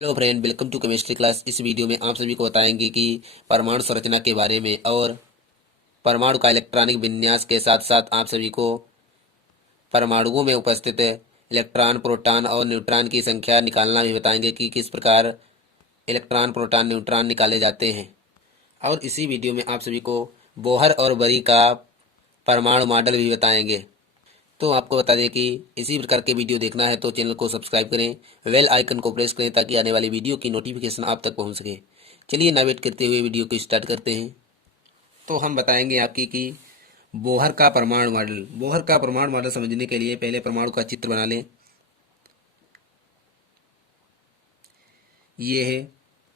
Hello friend, welcome to chemistry class. इस video में आप सभी को बताएंगे कि परमाणु संरचना के बारे में और परमाणु का इलेक्ट्रॉनिक विन्यास के साथ साथ आप सभी को परमाणुओं में उपस्थित इलेक्ट्रॉन, प्रोटॉन और न्यूट्रॉन की संख्या निकालना भी बताएंगे कि किस प्रकार इलेक्ट्रॉन, प्रोटॉन, न्यूट्रॉन निकाले जाते हैं। और इसी वीडियो में आप सभी को बोहर और बरी का परमाणु मॉडल भी बताएंगे। तो आपको बता दें कि इसी प्रकार के वीडियो देखना है तो चैनल को सब्सक्राइब करें, बेल आइकन को प्रेस करें ताकि आने वाली वीडियो की नोटिफिकेशन आप तक पहुंच सके। चलिए ना वेट करते हुए वीडियो को स्टार्ट करते हैं। तो हम बताएंगे आपकी कि बोहर का परमाणु मॉडल समझने के लिए पहले परमाणु का चित्र बना लें। ये है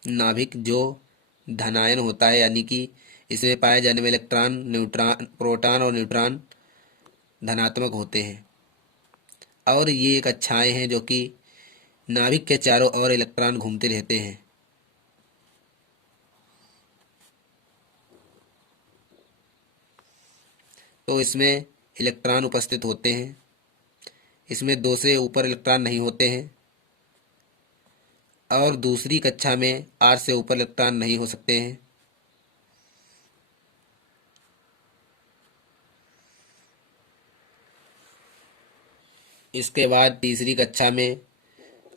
नाभिक जो धनायन होता है, यानी कि इसमें पाए जाने वाले इलेक्ट्रॉन, न्यूट्रॉन, प्रोटॉन और न्यूट्रॉन धनात्मक होते हैं। और ये कक्षाएं हैं जो कि नाभिक के चारों ओर इलेक्ट्रॉन घूमते रहते हैं। तो इसमें इलेक्ट्रॉन उपस्थित होते हैं। इसमें दो से ऊपर इलेक्ट्रॉन नहीं होते हैं और दूसरी कक्षा में 8 से ऊपर इलेक्ट्रॉन नहीं हो सकते हैं। इसके बाद तीसरी कक्षा में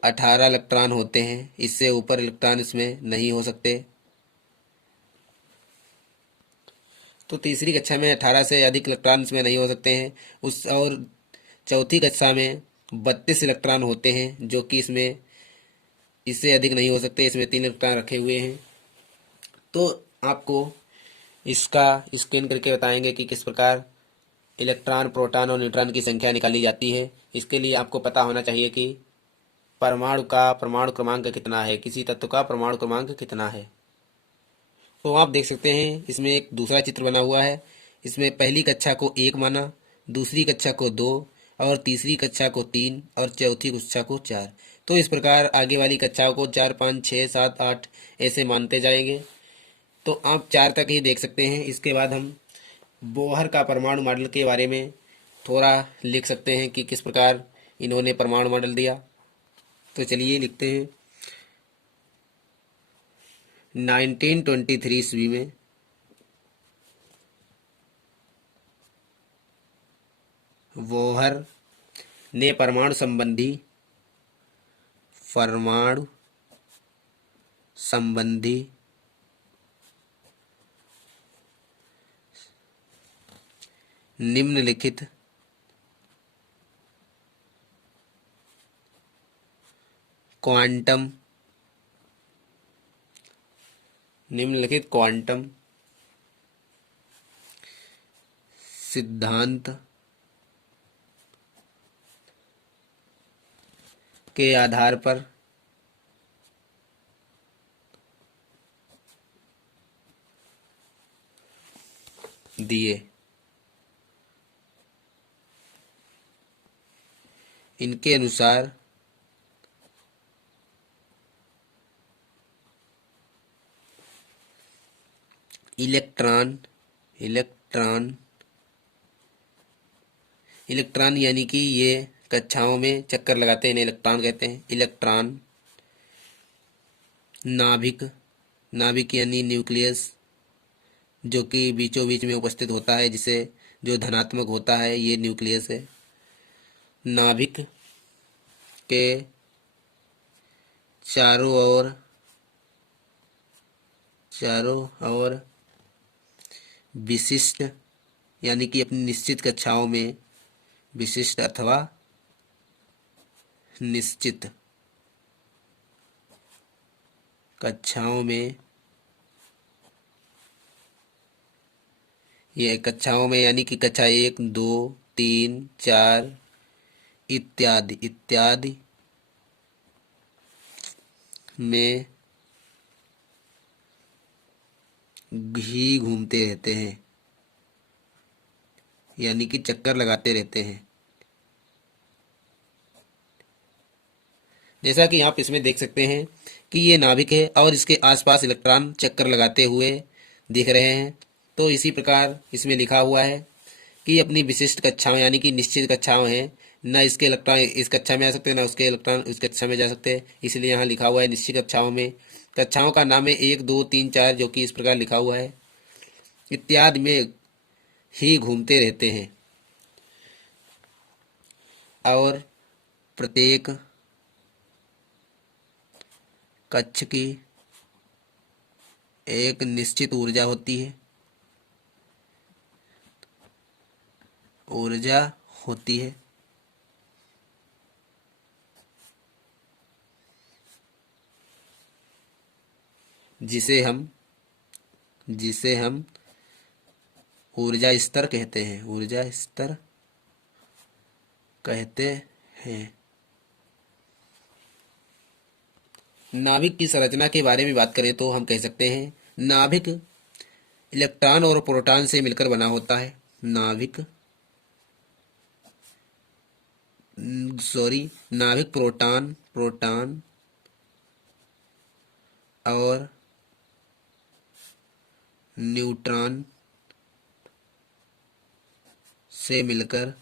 18 इलेक्ट्रॉन होते हैं। इससे ऊपर इलेक्ट्रॉन इसमें नहीं हो सकते। तो तीसरी कक्षा में 18 से अधिक इलेक्ट्रॉन इसमें नहीं हो सकते हैं। उस और चौथी कक्षा में 32 इलेक्ट्रॉन होते हैं जो कि इसमें इससे अधिक नहीं हो सकते। इसमें 3 इलेक्ट्रॉन रखे हुए हैं। तो आपको इसका स्क्रीन करके बताएंगे कि किस प्रकार इलेक्ट्रॉन, प्रोटॉन और न्यूट्रॉन की संख्या निकाली जाती है। इसके लिए आपको पता होना चाहिए कि परमाणु का परमाणु क्रमांक कितना है, किसी तत्व का परमाणु क्रमांक कितना है। तो आप देख सकते हैं इसमें एक दूसरा चित्र बना हुआ है। इसमें पहली कक्षा को 1 माना, दूसरी कक्षा को 2 और तीसरी कक्षा को 3 और चौथी कक्षा को 4। तो इस प्रकार आगे वाली कक्षाओं को 4, 5, 6, 7, 8 ऐसे मानते जाएंगे। तो आप 4 तक ही देख सकते हैं। इसके बाद हम बोहर का परमाणु मॉडल के बारे में थोड़ा लिख सकते हैं कि किस प्रकार इन्होंने परमाणु मॉडल दिया। तो चलिए लिखते हैं। 1923 ईस्वी में बोहर ने परमाणु संबंधी निम्नलिखित क्वांटम सिद्धांत के आधार पर दिए। इनके अनुसार इलेक्ट्रॉन यानी कि ये कक्षाओं में चक्कर लगाते हैं, इन्हें इलेक्ट्रॉन कहते हैं। इलेक्ट्रॉन नाभिक यानी न्यूक्लियस, जो कि बीचों बीच में उपस्थित होता है, जिसे जो धनात्मक होता है, ये न्यूक्लियस है। नाभिक के चारों ओर विशिष्ट यानी कि अपनी निश्चित कक्षाओं में, विशिष्ट अथवा निश्चित कक्षाओं में, ये कक्षाओं में यानी कि कक्षा 1, 2, 3, 4 इत्यादि में ही घूमते रहते हैं, यानी कि चक्कर लगाते रहते हैं। जैसा कि आप इसमें देख सकते हैं कि ये नाभिक है और इसके आसपास इलेक्ट्रॉन चक्कर लगाते हुए दिख रहे हैं। तो इसी प्रकार इसमें लिखा हुआ है कि अपनी विशिष्ट कक्षाओं यानी कि निश्चित कक्षाओं हैं ना इसके इलेक्ट्रॉन इस कक्षा में आ सकते हैं, ना उसके इलेक्ट्रॉन उस कक्षा में जा सकते हैं। इसलिए यहाँ लिखा हुआ है निश्चित कक्षाओं में। कक्षाओं का नाम है 1, 2, 3, 4, जो कि इस प्रकार लिखा हुआ है। इत्यादि में ही घूमते रहते हैं और प्रत्येक कक्ष की एक निश्चित ऊर्जा होती है, ऊर्जा होती है जिसे हम ऊर्जा स्तर कहते हैं, ऊर्जा स्तर कहते हैं। नाभिक की संरचना के बारे में बात करें तो हम कह सकते हैं नाभिक इलेक्ट्रॉन और प्रोटॉन से मिलकर बना होता है। नाभिक प्रोटॉन प्रोटॉन और न्यूट्रॉन से मिलकर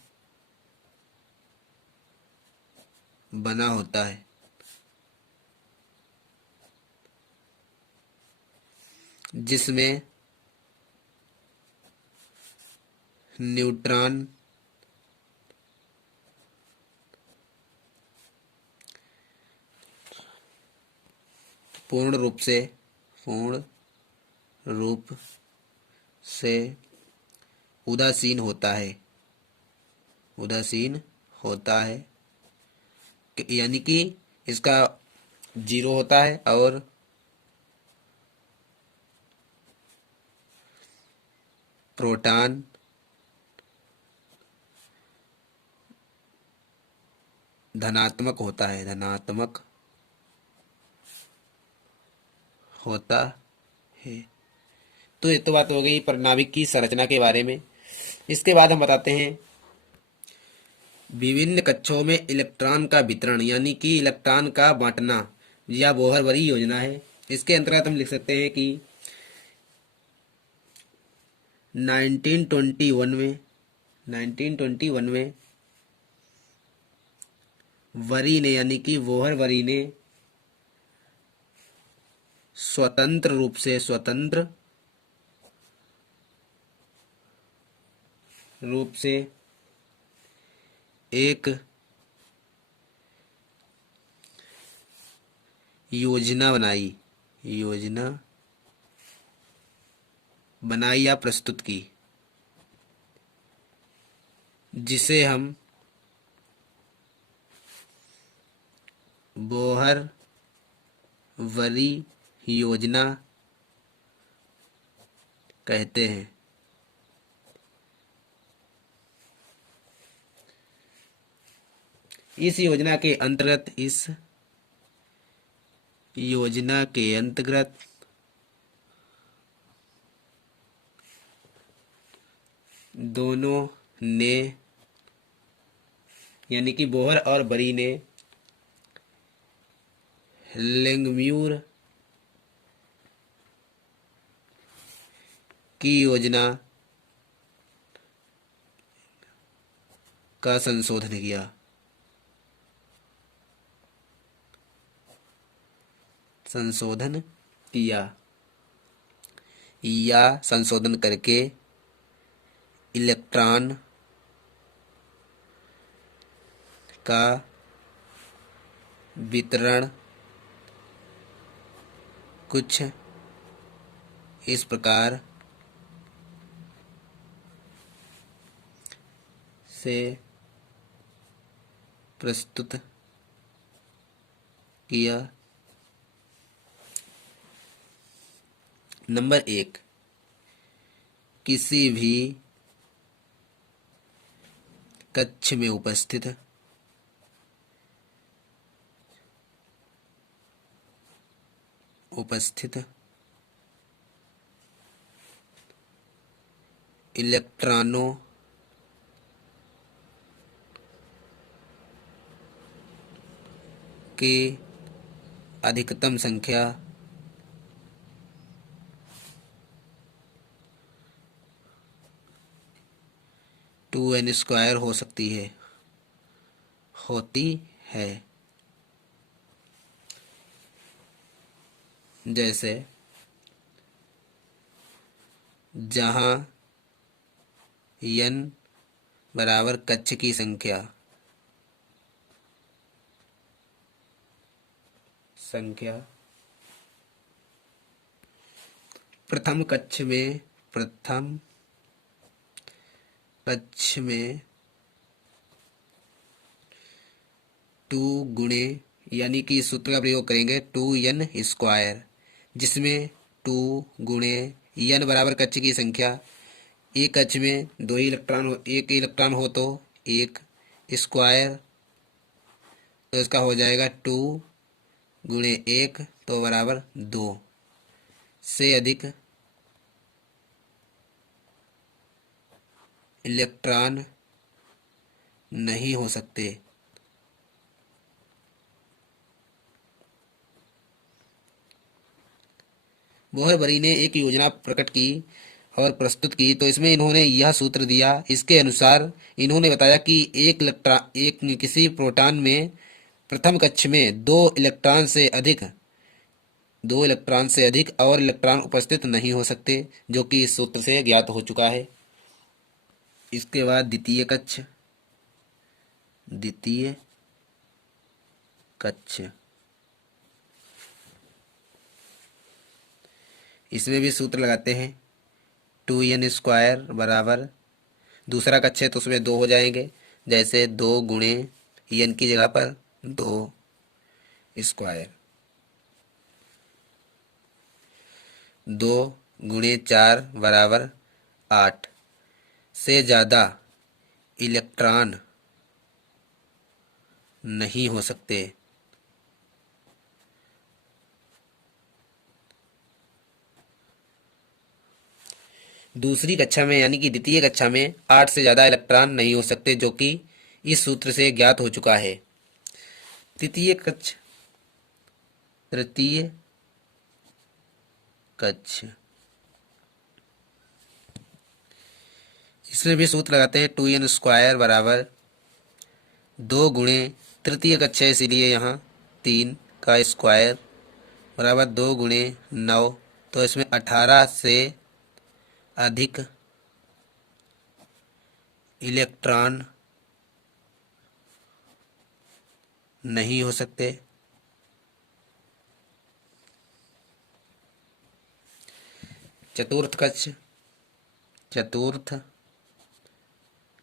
बना होता है। जिसमें न्यूट्रॉन पूर्ण रूप से उदासीन होता है, यानी कि इसका जीरो होता है। और प्रोटॉन धनात्मक होता है, तो ये तो बात हो गई नाभिक की संरचना के बारे में। इसके बाद हम बताते हैं विभिन्न कक्षों में इलेक्ट्रॉन का वितरण, यानी कि इलेक्ट्रॉन का बांटना या बोहर-बरी योजना है। इसके अंतर्गत हम लिख सकते हैं कि 1921 में वरी ने, यानी कि बोहर-बरी ने स्वतंत्र रूप से एक योजना बनाई या प्रस्तुत की, जिसे हम बोहर-बरी योजना कहते हैं। इस योजना के अंतर्गत दोनों ने, यानी कि बोहर और बरी ने लैंगम्यूर की योजना का संशोधन किया या संशोधन करके इलेक्ट्रॉन का वितरण कुछ इस प्रकार से प्रस्तुत किया। नंबर 1, किसी भी कक्ष में उपस्थित इलेक्ट्रॉनों की अधिकतम संख्या 2n² हो सकती है। होती है। जैसे जहाँ n बराबर कक्ष की संख्या प्रथम कक्ष में 2 गुणे, यानी कि इस सूत्र का प्रयोग करेंगे 2n², जिसमें 2 गुणे n बराबर कक्ष की संख्या, एक कक्ष में एक इलेक्ट्रॉन हो तो एक स्क्वायर, तो इसका हो जाएगा 2 गुणे 1 तो बराबर 2 से अधिक इलेक्ट्रॉन नहीं हो सकते। बोहर-बरी ने एक योजना प्रकट की और प्रस्तुत की, तो इसमें इन्होंने यह सूत्र दिया। इसके अनुसार इन्होंने बताया कि किसी प्रोटॉन में प्रथम कक्ष में 2 इलेक्ट्रॉन से अधिक और इलेक्ट्रॉन उपस्थित नहीं हो सकते, जो कि इस सूत्र से ज्ञात हो चुका है। इसके बाद द्वितीय कक्ष, इसमें भी सूत्र लगाते हैं 2n² बराबर, दूसरा कक्ष है तो उसमें 2 हो जाएंगे, जैसे 2 गुणे n की जगह पर 2 स्क्वायर, 2 गुणे 4 बराबर 8 से ज़्यादा इलेक्ट्रॉन नहीं हो सकते। दूसरी कक्षा में यानी कि द्वितीय कक्षा में 8 से ज़्यादा इलेक्ट्रॉन नहीं हो सकते, जो कि इस सूत्र से ज्ञात हो चुका है। तृतीय कक्ष, इसमें भी सूत्र लगाते हैं 2n² बराबर 2 गुणे, तृतीय कक्ष है इसीलिए यहाँ 3 का स्क्वायर बराबर 2 गुणे 9, तो इसमें 18 से अधिक इलेक्ट्रॉन नहीं हो सकते। चतुर्थ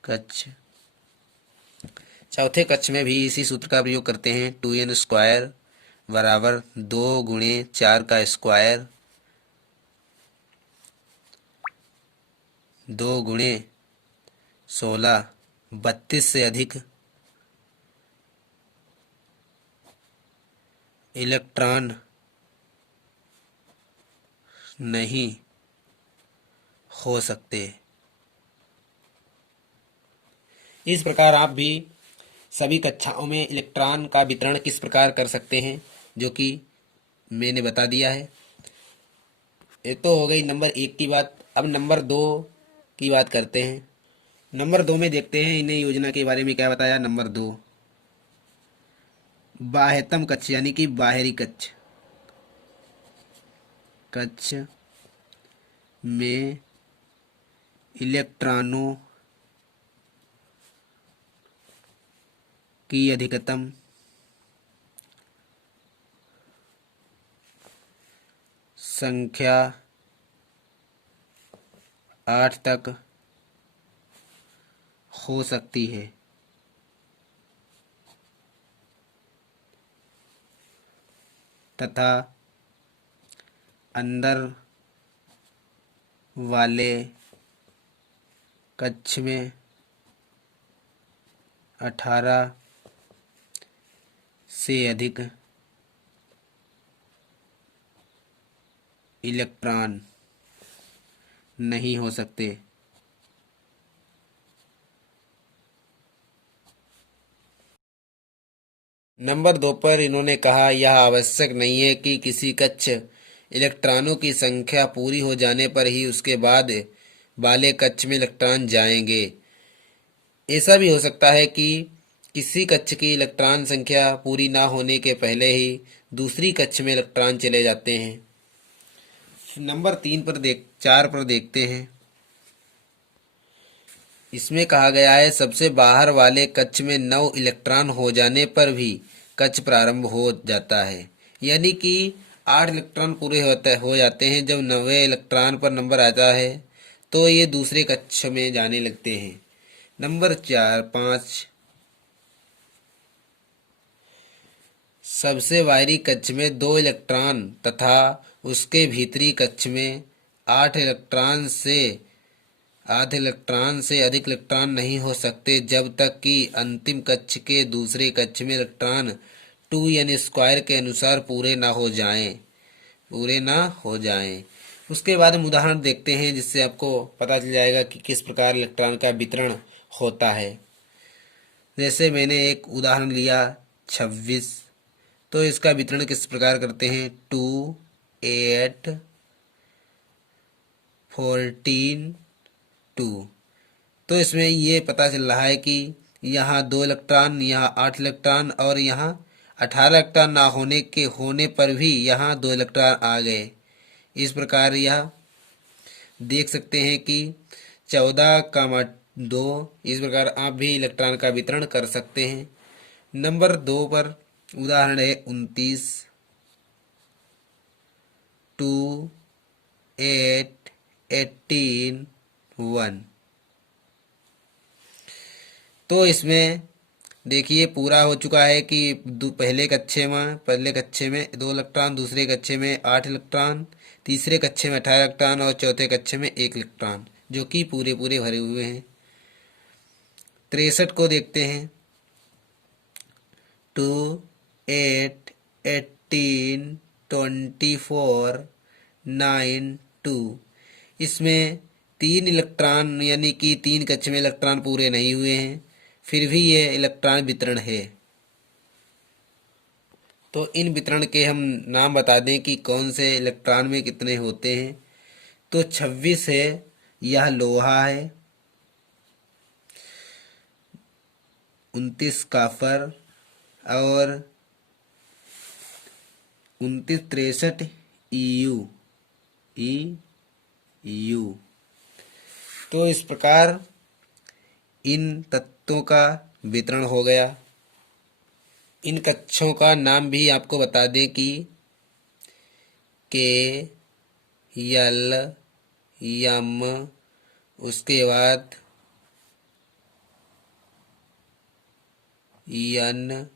कक्ष, चौथे कक्ष में भी इसी सूत्र का प्रयोग करते हैं 2n² बराबर 2 गुणे 4 का स्क्वायर, 2 गुणे 16, 32 से अधिक इलेक्ट्रॉन नहीं हो सकते। इस प्रकार आप भी सभी कक्षाओं में इलेक्ट्रॉन का वितरण किस प्रकार कर सकते हैं, जो कि मैंने बता दिया है। ये तो हो गई नंबर 1 की बात। अब नंबर 2 की बात करते हैं। नंबर 2 में देखते हैं इन्हें योजना के बारे में क्या बताया। नंबर 2, बाह्यतम कक्ष यानी कि बाहरी कक्ष में इलेक्ट्रॉनों की अधिकतम संख्या 8 तक हो सकती है तथा अंदर वाले कक्ष में 18 से अधिक इलेक्ट्रॉन नहीं हो सकते। नंबर 2 पर इन्होंने कहा, यह आवश्यक नहीं है कि किसी कक्ष इलेक्ट्रॉनों की संख्या पूरी हो जाने पर ही उसके बाद वाले कक्ष में इलेक्ट्रॉन जाएंगे। ऐसा भी हो सकता है कि किसी कक्ष की इलेक्ट्रॉन संख्या पूरी ना होने के पहले ही दूसरी कक्ष में इलेक्ट्रॉन चले जाते हैं। नंबर 4 पर देखते हैं। इसमें कहा गया है सबसे बाहर वाले कक्ष में 9 इलेक्ट्रॉन हो जाने पर भी कक्ष प्रारंभ हो जाता है, यानी कि 8 इलेक्ट्रॉन पूरे हो जाते हैं। जब 9वें इलेक्ट्रॉन पर नंबर आता है तो ये दूसरे कक्ष में जाने लगते हैं। नंबर 5 सबसे बाहरी कक्ष में 2 इलेक्ट्रॉन तथा उसके भीतरी कक्ष में 8 इलेक्ट्रॉन से अधिक इलेक्ट्रॉन नहीं हो सकते जब तक कि अंतिम कक्ष के दूसरे कक्ष में इलेक्ट्रॉन 2n² के अनुसार पूरे ना हो जाएं। उसके बाद हम उदाहरण देखते हैं जिससे आपको पता चल जाएगा कि किस प्रकार इलेक्ट्रॉन का वितरण होता है। जैसे मैंने एक उदाहरण लिया 26, तो इसका वितरण किस प्रकार करते हैं 2 8 14 2। तो इसमें ये पता चल रहा है कि यहाँ 2 इलेक्ट्रॉन, यहाँ 8 इलेक्ट्रॉन और यहाँ 18 इलेक्ट्रॉन ना होने पर भी यहाँ 2 इलेक्ट्रॉन आ गए। इस प्रकार यह देख सकते हैं कि 14, 2। इस प्रकार आप भी इलेक्ट्रॉन का वितरण कर सकते हैं। नंबर 2 पर उदाहरण है 29, 2 8 18 1। तो इसमें देखिए पूरा हो चुका है कि पहले कक्षे में 2 इलेक्ट्रॉन, दूसरे कक्षे में 8 इलेक्ट्रॉन, तीसरे कक्षे में 18 इलेक्ट्रॉन और चौथे कक्षे में 1 इलेक्ट्रॉन, जो कि पूरे भरे हुए हैं। 63 को देखते हैं 2 8 18 24 9 2। इसमें 3 इलेक्ट्रॉन यानी कि 3 कक्ष में इलेक्ट्रॉन पूरे नहीं हुए हैं, फिर भी ये इलेक्ट्रॉन वितरण है। तो इन वितरण के हम नाम बता दें कि कौन से इलेक्ट्रॉन में कितने होते हैं। तो 26 है, यह लोहा है। 29 काफर और 29 63 EU। तो इस प्रकार इन तत्वों का वितरण हो गया। इन कक्षों का नाम भी आपको बता दें कि K, L, M, उसके बाद N,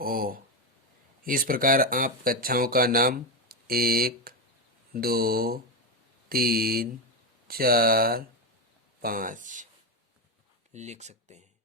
O। इस प्रकार आप कक्षाओं का नाम 1 2 3 4 5 लिख सकते हैं।